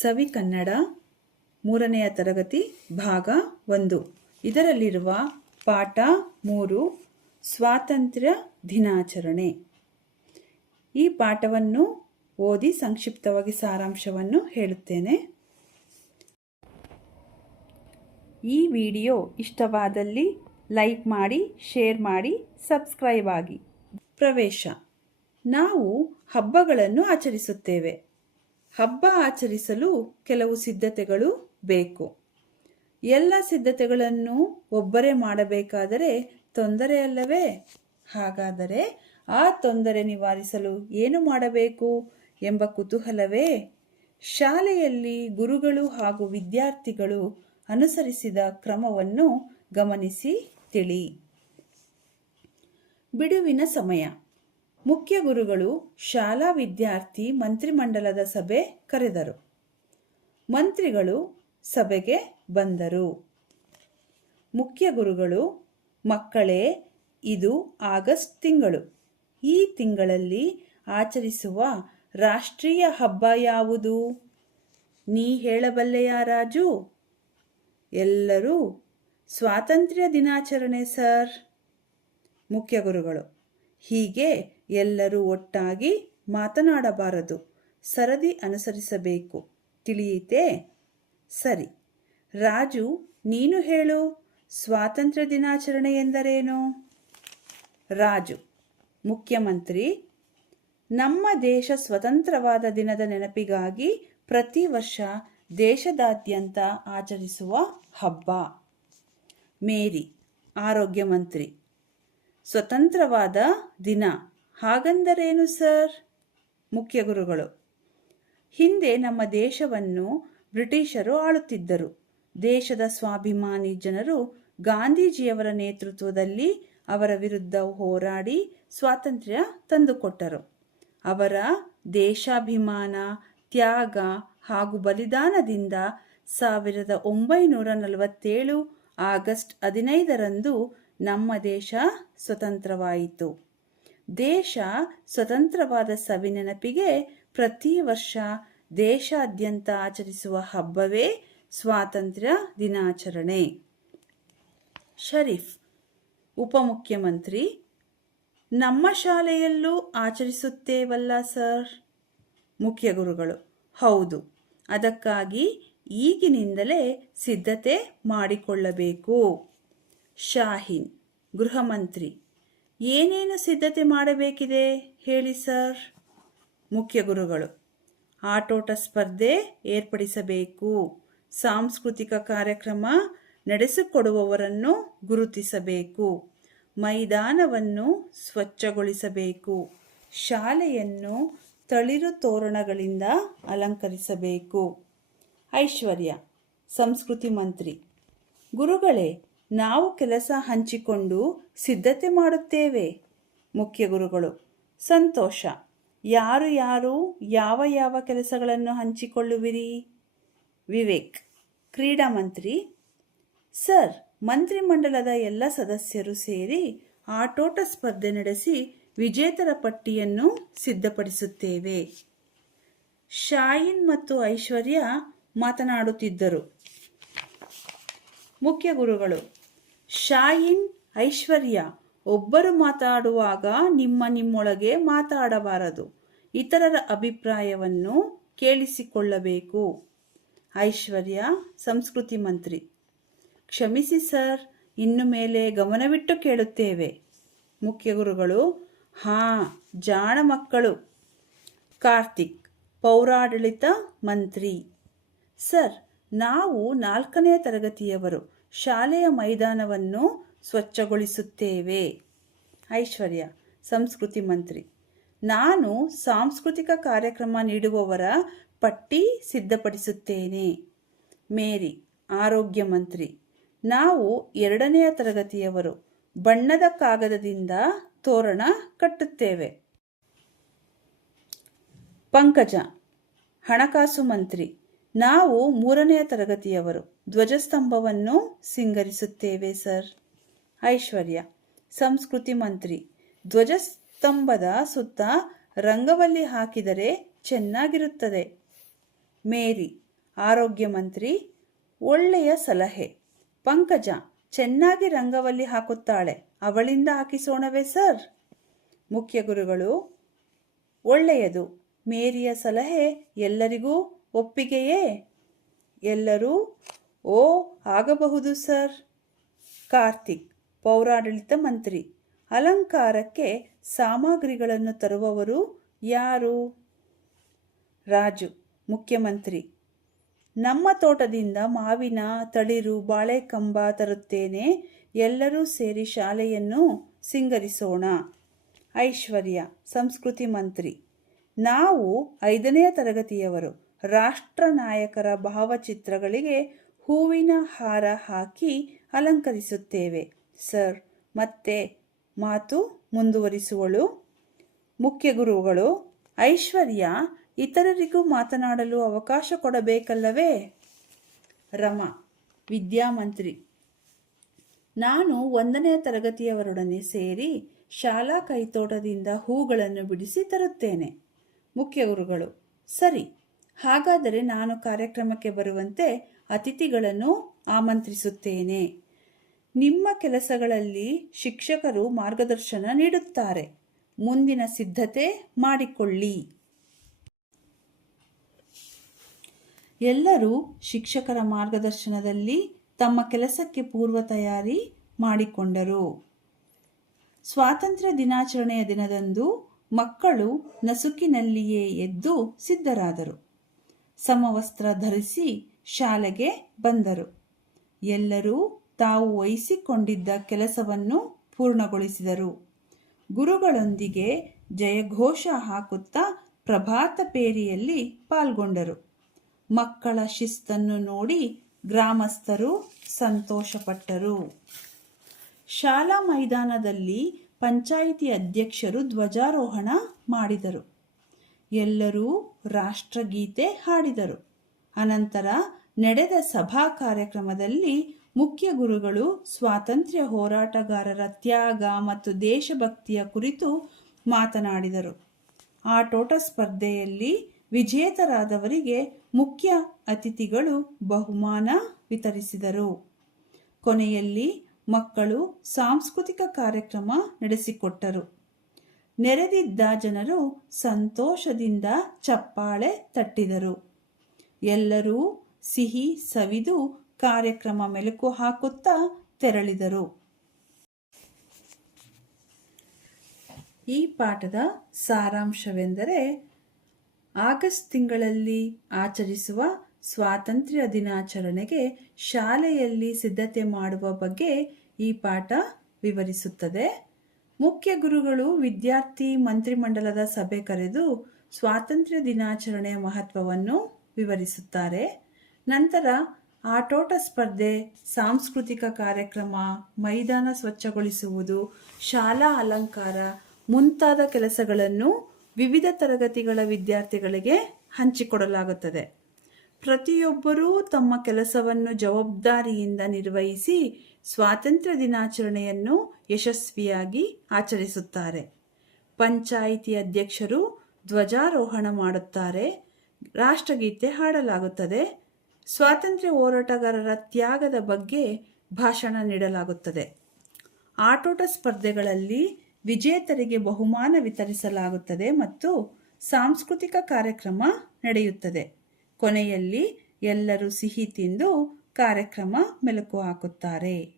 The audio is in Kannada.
ಸವಿ ಕನ್ನಡ, ಮೂರನೆಯ ತರಗತಿ ಭಾಗ ಒಂದು. ಇದರಲ್ಲಿರುವ ಪಾಠ ಮೂರು, ಸ್ವಾತಂತ್ರ್ಯ ದಿನಾಚರಣೆ. ಈ ಪಾಠವನ್ನು ಓದಿ ಸಂಕ್ಷಿಪ್ತವಾಗಿ ಸಾರಾಂಶವನ್ನು ಹೇಳುತ್ತೇನೆ. ಈ ವಿಡಿಯೋ ಇಷ್ಟವಾದಲ್ಲಿ ಲೈಕ್ ಮಾಡಿ, ಶೇರ್ ಮಾಡಿ, ಸಬ್ಸ್ಕ್ರೈಬ್ ಆಗಿ. ಪ್ರವೇಶ. ನಾವು ಹಬ್ಬಗಳನ್ನು ಆಚರಿಸುತ್ತೇವೆ. ಹಬ್ಬ ಆಚರಿಸಲು ಕೆಲವು ಸಿದ್ಧತೆಗಳು ಬೇಕು. ಎಲ್ಲ ಸಿದ್ಧತೆಗಳನ್ನು ಒಬ್ಬರೇ ಮಾಡಬೇಕಾದರೆ ತೊಂದರೆ ಅಲ್ಲವೇ? ಹಾಗಾದರೆ ಆ ತೊಂದರೆ ನಿವಾರಿಸಲು ಏನು ಮಾಡಬೇಕು ಎಂಬ ಕುತೂಹಲವೇ? ಶಾಲೆಯಲ್ಲಿ ಗುರುಗಳು ಹಾಗೂ ವಿದ್ಯಾರ್ಥಿಗಳು ಅನುಸರಿಸಿದ ಕ್ರಮವನ್ನು ಗಮನಿಸಿ ತಿಳಿ. ಬಿಡುವಿನ ಸಮಯ. ಮುಖ್ಯ ಗುರುಗಳು, ಶಾಲಾ ವಿದ್ಯಾರ್ಥಿ, ಮಂತ್ರಿಮಂಡಲದ ಸಭೆ ಕರೆದರು. ಮಂತ್ರಿಗಳು ಸಭೆಗೆ ಬಂದರು. ಮುಖ್ಯ ಗುರುಗಳು, ಮಕ್ಕಳೇ, ಇದು ಆಗಸ್ಟ್ ತಿಂಗಳು. ಈ ತಿಂಗಳಲ್ಲಿ ಆಚರಿಸುವ ರಾಷ್ಟ್ರೀಯ ಹಬ್ಬ ಯಾವುದು? ನೀ ಹೇಳಬಲ್ಲೆಯ ರಾಜು? ಎಲ್ಲರೂ ಸ್ವಾತಂತ್ರ್ಯ ದಿನಾಚರಣೆ, ಸರ್. ಮುಖ್ಯ ಗುರುಗಳು ಹೀಗೆ ಎಲ್ಲರೂ ಒಟ್ಟಾಗಿ ಮಾತನಾಡಬಾರದು. ಸರದಿ ಅನುಸರಿಸಬೇಕು. ತಿಳಿಯಿತೆ? ಸರಿ. ರಾಜು, ನೀನು ಹೇಳು. ಸ್ವಾತಂತ್ರ್ಯ ದಿನಾಚರಣೆ ಎಂದರೇನು? ರಾಜು, ಮುಖ್ಯಮಂತ್ರಿ, ನಮ್ಮ ದೇಶ ಸ್ವತಂತ್ರವಾದ ದಿನದ ನೆನಪಿಗಾಗಿ ಪ್ರತಿ ವರ್ಷ ದೇಶದಾದ್ಯಂತ ಆಚರಿಸುವ ಹಬ್ಬ. ಮೇರಿ, ಆರೋಗ್ಯ ಮಂತ್ರಿ. ಸ್ವತಂತ್ರವಾದ ದಿನ. ಹಾಗಂದರೇನು ಸರ್? ಮುಖ್ಯ ಗುರುಗಳು, ಹಿಂದೆ ನಮ್ಮ ದೇಶವನ್ನು ಬ್ರಿಟಿಷರು ಆಳುತ್ತಿದ್ದರು. ದೇಶದ ಸ್ವಾಭಿಮಾನಿ ಜನರು ಗಾಂಧೀಜಿಯವರ ನೇತೃತ್ವದಲ್ಲಿ ಅವರ ವಿರುದ್ಧ ಹೋರಾಡಿ ಸ್ವಾತಂತ್ರ್ಯ ತಂದುಕೊಟ್ಟರು. ಅವರ ದೇಶಾಭಿಮಾನ, ತ್ಯಾಗ ಹಾಗೂ ಬಲಿದಾನದಿಂದ ಸಾವಿರದ ಒಂಬೈನೂರ ನಲವತ್ತೇಳು ಆಗಸ್ಟ್ ಹದಿನೈದರಂದು ನಮ್ಮ ದೇಶ ಸ್ವತಂತ್ರವಾಯಿತು. ದೇಶ ಸ್ವತಂತ್ರವಾದ ಸವಿ ನೆನಪಿಗೆ ಪ್ರತಿ ವರ್ಷ ದೇಶಾದ್ಯಂತ ಆಚರಿಸುವ ಹಬ್ಬವೇ ಸ್ವಾತಂತ್ರ್ಯ ದಿನಾಚರಣೆ. ಶರೀಫ್, ಉಪಮುಖ್ಯಮಂತ್ರಿ, ನಮ್ಮ ಶಾಲೆಯಲ್ಲೂ ಆಚರಿಸುತ್ತೇವಲ್ಲ ಸರ್? ಮುಖ್ಯ ಗುರುಗಳು, ಹೌದು, ಅದಕ್ಕಾಗಿ ಈಗಿನಿಂದಲೇ ಸಿದ್ಧತೆ ಮಾಡಿಕೊಳ್ಳಬೇಕು. ಶಾಹೀನ್ ಗೃಹ ಮಂತ್ರಿ ಏನೇನು ಸಿದ್ಧತೆ ಮಾಡಬೇಕಿದೆ ಹೇಳಿ ಸರ್? ಮುಖ್ಯ ಗುರುಗಳು, ಆಟೋಟ ಸ್ಪರ್ಧೆ ಏರ್ಪಡಿಸಬೇಕು. ಸಾಂಸ್ಕೃತಿಕ ಕಾರ್ಯಕ್ರಮ ನಡೆಸಿಕೊಡುವವರನ್ನು ಗುರುತಿಸಬೇಕು. ಮೈದಾನವನ್ನು ಸ್ವಚ್ಛಗೊಳಿಸಬೇಕು. ಶಾಲೆಯನ್ನು ತಳಿರು ತೋರಣಗಳಿಂದ ಅಲಂಕರಿಸಬೇಕು. ಐಶ್ವರ್ಯ, ಸಂಸ್ಕೃತಿ ಮಂತ್ರಿ. ಗುರುಗಳೇ ನಾವು ಕೆಲಸ ಹಂಚಿಕೊಂಡು ಸಿದ್ಧತೆ ಮಾಡುತ್ತೇವೆ. ಮುಖ್ಯ ಗುರುಗಳು, ಸಂತೋಷ. ಯಾರು ಯಾರು ಯಾವ ಯಾವ ಕೆಲಸಗಳನ್ನು ಹಂಚಿಕೊಳ್ಳುವಿರಿ? ವಿವೇಕ್, ಕ್ರೀಡಾ ಮಂತ್ರಿ. ಸರ್, ಮಂತ್ರಿಮಂಡಲದ ಎಲ್ಲ ಸದಸ್ಯರು ಸೇರಿ ಆಟೋಟ ಸ್ಪರ್ಧೆ ನಡೆಸಿ ವಿಜೇತರ ಪಟ್ಟಿಯನ್ನು ಸಿದ್ಧಪಡಿಸುತ್ತೇವೆ. ಶಾಯಿನ್ ಮತ್ತು ಐಶ್ವರ್ಯ ಮಾತನಾಡುತ್ತಿದ್ದರು. ಮುಖ್ಯ ಗುರುಗಳು ಶಾಯಿನ್ ಐಶ್ವರ್ಯ, ಒಬ್ಬರು ಮಾತಾಡುವಾಗ ನಿಮ್ಮ ನಿಮ್ಮೊಳಗೆ ಮಾತಾಡಬಾರದು. ಇತರರ ಅಭಿಪ್ರಾಯವನ್ನು ಕೇಳಿಸಿಕೊಳ್ಳಬೇಕು. ಐಶ್ವರ್ಯ, ಸಂಸ್ಕೃತಿ ಮಂತ್ರಿ. ಕ್ಷಮಿಸಿ ಸರ್, ಇನ್ನು ಮೇಲೆ ಗಮನವಿಟ್ಟು ಕೇಳುತ್ತೇವೆ. ಮುಖ್ಯ ಗುರುಗಳು, ಹಾ, ಜಾಣ ಮಕ್ಕಳು. ಕಾರ್ತಿಕ್, ಪೌರಾಡಳಿತ ಮಂತ್ರಿ. ಸರ್, ನಾವು ನಾಲ್ಕನೇ ತರಗತಿಯವರು. ಶಾಲೆಯ ಮೈದಾನವನ್ನು ಸ್ವಚ್ಛಗೊಳಿಸುತ್ತೇವೆ. ಐಶ್ವರ್ಯ, ಸಂಸ್ಕೃತಿ ಮಂತ್ರಿ. ನಾನು ಸಾಂಸ್ಕೃತಿಕ ಕಾರ್ಯಕ್ರಮ ನೀಡುವವರ ಪಟ್ಟಿ ಸಿದ್ಧಪಡಿಸುತ್ತೇನೆ. ಮೇರಿ, ಆರೋಗ್ಯ ಮಂತ್ರಿ. ನಾವು ಎರಡನೆಯ ತರಗತಿಯವರು. ಬಣ್ಣದ ಕಾಗದದಿಂದ ತೋರಣ ಕಟ್ಟುತ್ತೇವೆ. ಪಂಕಜ, ಹಣಕಾಸು ಮಂತ್ರಿ. ನಾವು ಮೂರನೆಯ ತರಗತಿಯವರು. ಧ್ವಜಸ್ತಂಭವನ್ನು ಸಿಂಗರಿಸುತ್ತೇವೆ ಸರ್ ಐಶ್ವರ್ಯ, ಸಂಸ್ಕೃತಿ ಮಂತ್ರಿ. ಧ್ವಜಸ್ತಂಭದ ಸುತ್ತ ರಂಗವಲ್ಲಿ ಹಾಕಿದರೆ ಚೆನ್ನಾಗಿರುತ್ತದೆ. ಮೇರಿ, ಆರೋಗ್ಯ ಮಂತ್ರಿ. ಒಳ್ಳೆಯ ಸಲಹೆ. ಪಂಕಜ, ಚೆನ್ನಾಗಿ ರಂಗವಲ್ಲಿ ಹಾಕುತ್ತಾಳೆ. ಅವಳಿಂದ ಹಾಕಿಸೋಣವೇ ಸರ್ ಮುಖ್ಯ ಗುರುಗಳು, ಒಳ್ಳೆಯದು. ಮೇರಿಯ ಸಲಹೆ ಎಲ್ಲರಿಗೂ ಒಪ್ಪಿಗೆಯೇ? ಎಲ್ಲರೂ, ಓ, ಆಗಬಹುದು ಸರ್. ಕಾರ್ತಿಕ್, ಪೌರಾಡಳಿತ ಮಂತ್ರಿ. ಅಲಂಕಾರಕ್ಕೆ ಸಾಮಗ್ರಿಗಳನ್ನು ತರುವವರು ಯಾರು? ರಾಜು, ಮುಖ್ಯಮಂತ್ರಿ. ನಮ್ಮ ತೋಟದಿಂದ ಮಾವಿನ, ತಳಿರು, ಬಾಳೆಕಂಬ ತರುತ್ತೇನೆ. ಎಲ್ಲರೂ ಸೇರಿ ಶಾಲೆಯನ್ನು ಸಿಂಗರಿಸೋಣ. ಐಶ್ವರ್ಯ, ಸಂಸ್ಕೃತಿ ಮಂತ್ರಿ. ನಾವು ಐದನೆಯ ತರಗತಿಯವರು. ರಾಷ್ಟ್ರ ನಾಯಕರ ಭಾವಚಿತ್ರಗಳಿಗೆ ಹೂವಿನ ಹಾರ ಹಾಕಿ ಅಲಂಕರಿಸುತ್ತೇವೆ. ಸರ್, ಮತ್ತೆ ಮಾತು ಮುಂದುವರಿಸುವಳು. ಮುಖ್ಯ ಗುರುಗಳು, ಐಶ್ವರ್ಯ, ಇತರರಿಗೂ ಮಾತನಾಡಲು ಅವಕಾಶ ಕೊಡಬೇಕಲ್ಲವೇ? ರಮ ವಿದ್ಯಾಮಂತ್ರಿ ನಾನು ಒಂದನೇ ತರಗತಿಯವರೊಡನೆ ಸೇರಿ ಶಾಲಾ ಕೈತೋಟದಿಂದ ಹೂಗಳನ್ನು ಬಿಡಿಸಿ ತರುತ್ತೇನೆ. ಮುಖ್ಯ ಗುರುಗಳು, ಸರಿ. ಹಾಗಾದರೆ ನಾನು ಕಾರ್ಯಕ್ರಮಕ್ಕೆ ಬರುವಂತೆ ಅತಿಥಿಗಳನ್ನು ಆಮಂತ್ರಿಸುತ್ತೇನೆ. ನಿಮ್ಮ ಕೆಲಸಗಳಲ್ಲಿ ಶಿಕ್ಷಕರು ಮಾರ್ಗದರ್ಶನ ನೀಡುತ್ತಾರೆ. ಮುಂದಿನ ಸಿದ್ಧತೆ ಮಾಡಿಕೊಳ್ಳಿ. ಎಲ್ಲರೂ ಶಿಕ್ಷಕರ ಮಾರ್ಗದರ್ಶನದಲ್ಲಿ ತಮ್ಮ ಕೆಲಸಕ್ಕೆ ಪೂರ್ವ ತಯಾರಿ ಮಾಡಿಕೊಂಡರು. ಸ್ವಾತಂತ್ರ್ಯ ದಿನಾಚರಣೆಯ ದಿನದಂದು ಮಕ್ಕಳು ನಸುಕಿನಲ್ಲಿಯೇ ಎದ್ದು ಸಿದ್ಧರಾದರು. ಸಮವಸ್ತ್ರ ಧರಿಸಿ ಶಾಲೆಗೆ ಬಂದರು. ಎಲ್ಲರೂ ತಾವು ವಹಿಸಿಕೊಂಡಿದ್ದ ಕೆಲಸವನ್ನು ಪೂರ್ಣಗೊಳಿಸಿದರು. ಗುರುಗಳೊಂದಿಗೆ ಜಯಘೋಷ ಹಾಕುತ್ತಾ ಪ್ರಭಾತ ಪೇರಿಯಲ್ಲಿ ಪಾಲ್ಗೊಂಡರು. ಮಕ್ಕಳ ಶಿಸ್ತನ್ನು ನೋಡಿ ಗ್ರಾಮಸ್ಥರು ಸಂತೋಷಪಟ್ಟರು. ಶಾಲಾ ಮೈದಾನದಲ್ಲಿ ಪಂಚಾಯಿತಿ ಅಧ್ಯಕ್ಷರು ಧ್ವಜಾರೋಹಣ ಮಾಡಿದರು. ಎಲ್ಲರೂ ರಾಷ್ಟ್ರಗೀತೆ ಹಾಡಿದರು. ಅನಂತರ ನಡೆದ ಸಭಾ ಕಾರ್ಯಕ್ರಮದಲ್ಲಿ ಮುಖ್ಯ ಗುರುಗಳು, ಸ್ವಾತಂತ್ರ್ಯ ಹೋರಾಟಗಾರರ ತ್ಯಾಗ ಮತ್ತು ದೇಶಭಕ್ತಿಯ ಕುರಿತು ಮಾತನಾಡಿದರು. ಆಟೋಟ ಸ್ಪರ್ಧೆಯಲ್ಲಿ ವಿಜೇತರಾದವರಿಗೆ ಮುಖ್ಯ ಅತಿಥಿಗಳು ಬಹುಮಾನ ವಿತರಿಸಿದರು. ಕೊನೆಯಲ್ಲಿ ಮಕ್ಕಳು ಸಾಂಸ್ಕೃತಿಕ ಕಾರ್ಯಕ್ರಮ ನಡೆಸಿಕೊಟ್ಟರು. ನೆರೆದಿದ್ದ ಜನರು ಸಂತೋಷದಿಂದ ಚಪ್ಪಾಳೆ ತಟ್ಟಿದರು. ಎಲ್ಲರೂ ಸಿಹಿ ಸವಿದು ಕಾರ್ಯಕ್ರಮ ಮೆಲುಕು ಹಾಕುತ್ತಾ ತೆರಳಿದರು. ಈ ಪಾಠದ ಸಾರಾಂಶವೆಂದರೆ ಆಗಸ್ಟ್ ತಿಂಗಳಲ್ಲಿ ಆಚರಿಸುವ ಸ್ವಾತಂತ್ರ್ಯ ದಿನಾಚರಣೆಗೆ ಶಾಲೆಯಲ್ಲಿ ಸಿದ್ಧತೆ ಮಾಡುವ ಬಗ್ಗೆ ಈ ಪಾಠ ವಿವರಿಸುತ್ತದೆ. ಮುಖ್ಯ ಗುರುಗಳು, ವಿದ್ಯಾರ್ಥಿ, ಮಂತ್ರಿಮಂಡಲದ ಸಭೆ ಕರೆದು ಸ್ವಾತಂತ್ರ್ಯ ದಿನಾಚರಣೆಯ ಮಹತ್ವವನ್ನು ವಿವರಿಸುತ್ತಾರೆ. ನಂತರ ಆಟೋಟ ಸ್ಪರ್ಧೆ, ಸಾಂಸ್ಕೃತಿಕ ಕಾರ್ಯಕ್ರಮ, ಮೈದಾನ ಸ್ವಚ್ಛಗೊಳಿಸುವುದು, ಶಾಲಾ ಅಲಂಕಾರ ಮುಂತಾದ ಕೆಲಸಗಳನ್ನು ವಿವಿಧ ತರಗತಿಗಳ ವಿದ್ಯಾರ್ಥಿಗಳಿಗೆ ಹಂಚಿಕೊಡಲಾಗುತ್ತದೆ. ಪ್ರತಿಯೊಬ್ಬರೂ ತಮ್ಮ ಕೆಲಸವನ್ನು ಜವಾಬ್ದಾರಿಯಿಂದ ನಿರ್ವಹಿಸಿ ಸ್ವಾತಂತ್ರ್ಯ ದಿನಾಚರಣೆಯನ್ನು ಯಶಸ್ವಿಯಾಗಿ ಆಚರಿಸುತ್ತಾರೆ. ಪಂಚಾಯಿತಿ ಅಧ್ಯಕ್ಷರು ಧ್ವಜಾರೋಹಣ ಮಾಡುತ್ತಾರೆ. ರಾಷ್ಟ್ರಗೀತೆ ಹಾಡಲಾಗುತ್ತದೆ. ಸ್ವಾತಂತ್ರ್ಯ ಹೋರಾಟಗಾರರ ತ್ಯಾಗದ ಬಗ್ಗೆ ಭಾಷಣ ನೀಡಲಾಗುತ್ತದೆ. ಆಟೋಟ ಸ್ಪರ್ಧೆಗಳಲ್ಲಿ ವಿಜೇತರಿಗೆ ಬಹುಮಾನ ವಿತರಿಸಲಾಗುತ್ತದೆ ಮತ್ತು ಸಾಂಸ್ಕೃತಿಕ ಕಾರ್ಯಕ್ರಮ ನಡೆಯುತ್ತದೆ. ಕೊನೆಯಲ್ಲಿ ಎಲ್ಲರೂ ಸಿಹಿ ತಿಂದು ಕಾರ್ಯಕ್ರಮ ಮೆಲುಕು ಹಾಕುತ್ತಾರೆ.